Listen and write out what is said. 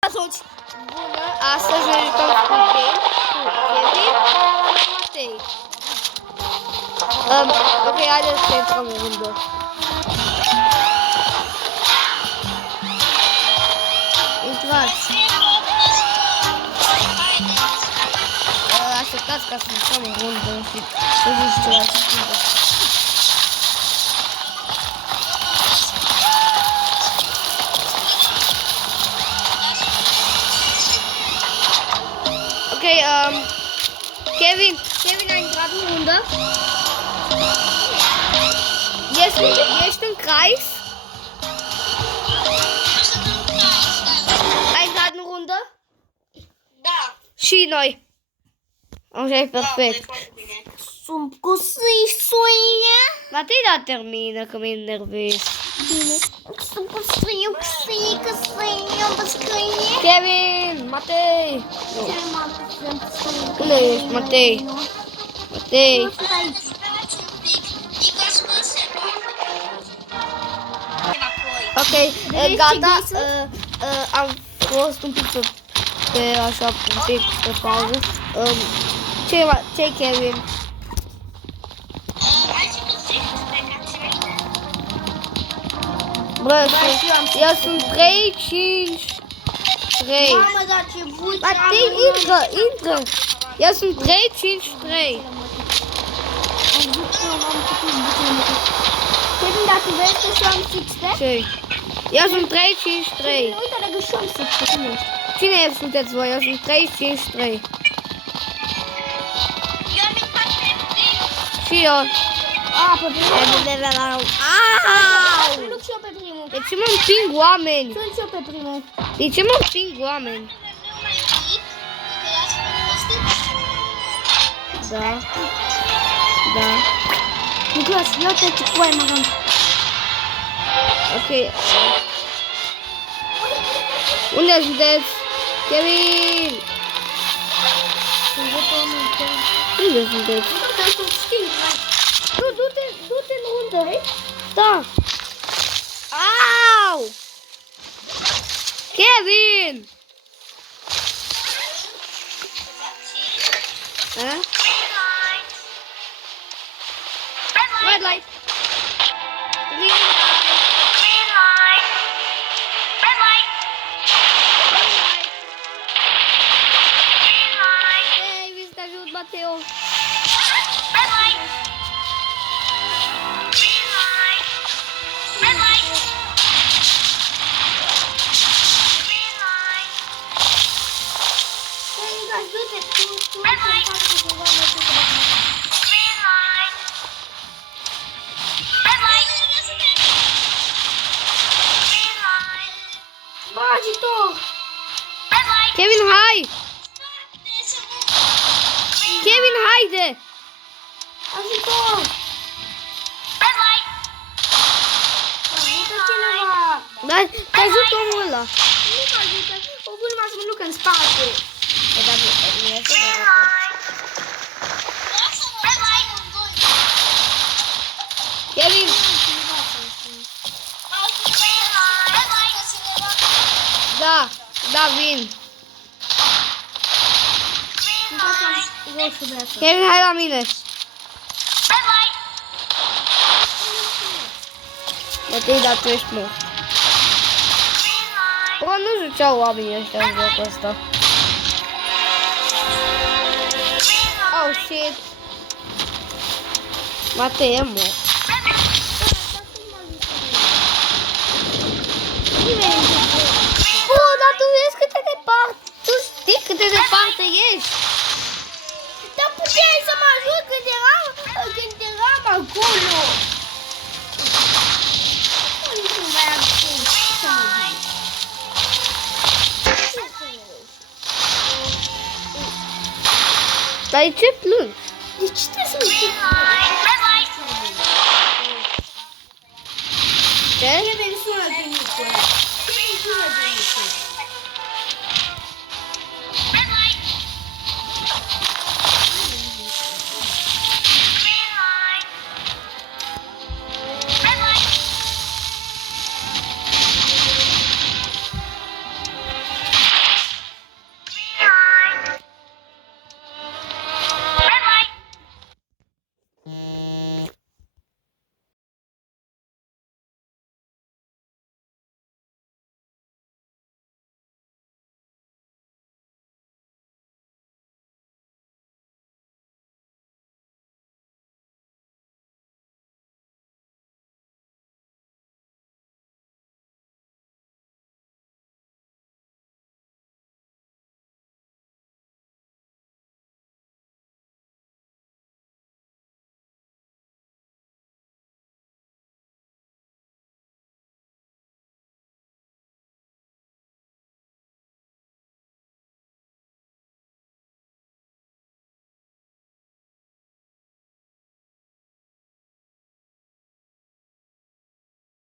Bună, astăzi ne jucăm cu Kevin și Matei. Ok, haideți să intrăm în rândă. Intrați. Așteptați ca să intrăm în rândă și să zici ceva să schimbă. Ok, Kevin a intrat în rundă. Ești în cais? Ai intrat în rundă? Da. Și noi. Așa e perfect. Sunt cu suia. Matei, da, termină că mi-e enervez. Sunt cu suia. Kevin, Matei. Unde ești, Matei? Matei. Ok, gata. Am fost un pic pe așa, un pic pe pauză. Ce-i Kevin? Bă, eu sunt 3, 5, 3. Mamă, dar ce voce. Matei, intră. Eu sunt 3, 5, 3. Kevin, dacă vrei că și eu am 6. Ce? Eu sunt 3, 5, 3. Uite, dacă și eu am 6. Cine sunteți voi? Eu sunt 3, 5, 3. Eu am intrat pe primul. Și eu. Pe primul. Au! Sunt și eu pe primul. De ce mă împing oameni? Sunt și eu pe primul. De ce mă împing oameni? Da. Da. Nicolas, ia-te cu ai, mă. Ok. Unde sunteți? Kevin! Unde sunteți? Nu, du-te în rundă, eh? Da. Au! Kevin! Red light. Green light. Red light. Green light. Ei, vin să te ajut, Mateo. Red light. Green light. Red light. Green light. Red light. Green light. Red light. Green light. Bă, ajutor! Red light. Kevin, hai! Kevin, haide! Ajutor! Red light. Ajută cineva! Da, te ajut omul ăla. Nu mă ajută! O vulma să mă ducă în spate! E, dar nu este Green de light. Red light. Kevin, Green light. Red light. da, vin. Green light. Kevin, hai la mine. Red light. Matei, dar tu ești mort. Green light. Bă, nu juceau oamenii ăștia în jocul ăsta. Oh, shit. Matei e mort. Bă, dar tu vezi cât de departe. Tu știi cât de departe ești. Dar puteai să mă ajut când eram acolo. Nu mai am timp să mă zic. Dar de ce plâng? De ce trebuie să mă zic? Ce? Kevin, sună pe Nicolas.